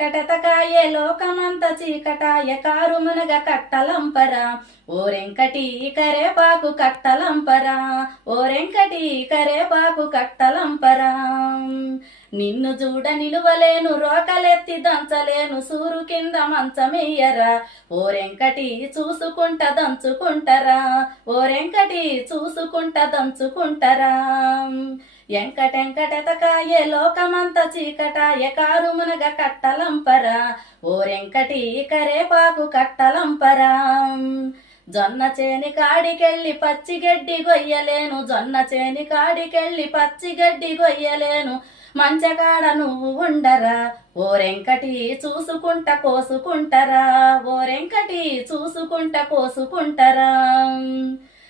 కటతకాయే లోకమంత చీకటాయ కారుమునగ కట్టలంపరా ఓరెంకటి కరేపాకు కట్టలంపరా ఓరెంకటి కరేపాకు కట్టలంపరా నిన్ను చూడ నిలువలేను రోకలెత్తి దంచలేను సూరు కింద మంచమెయ్యరా ఓరెంకటి చూసుకుంట దంచుకుంటరా ఓరెంకటి చూసుకుంట దంచుకుంటరా ఎంకటెంకటెతకాయే లోకమంత చీకటాయ కారుమునగ కట్టలంపరా ఓరెంకటి కరేపాకు కట్టలంపరా జొన్న చేని కాడికెళ్ళి పచ్చిగడ్డి గొయ్యలేను జొన్న చేని కాడికెళ్ళి పచ్చిగడ్డి గొయ్యలేను మంచకాడ నువ్వు ఉండరా ఓరెంకటి చూసుకుంట కోసుకుంటరా ఓరెంకటి చూసుకుంట కోసుకుంటరా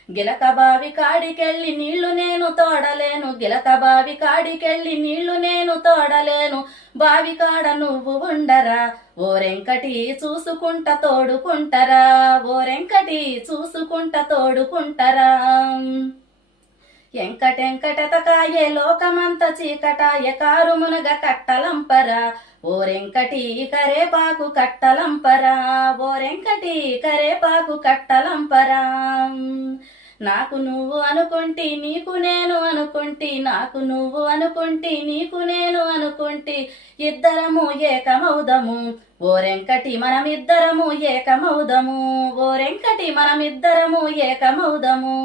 గిలక బావి కాడికెళ్ళి నీళ్లు నేను తోడలేను గిలక బావి కాడికెళ్ళి నీళ్లు నేను తోడలేను బావి కాడ నువ్వు ఉండరా ఓరెంకటి చూసుకుంట తోడుకుంటరా ఓరెంకటి చూసుకుంట తోడుకుంటరా ఎంకటెంకటెతకాయే లోకమంత చీకటాయ కారుమునగ కట్టలంపరా ఓరెంకటి కరేపాకు కట్టలంపరా ఓరెంకటి కరేపాకు కట్టలంపరా నాకు నువ్వు అనుకుంటి నీకు నేను అనుకుంటి నాకు నువ్వు అనుకుంటి నీకు నేను అనుకుంటి ఇద్దరము ఏకమౌదము ఓరెంకటి మనమిద్దరము ఏకమౌదము ఓరెంకటి మనమిద్దరము ఏకమౌదము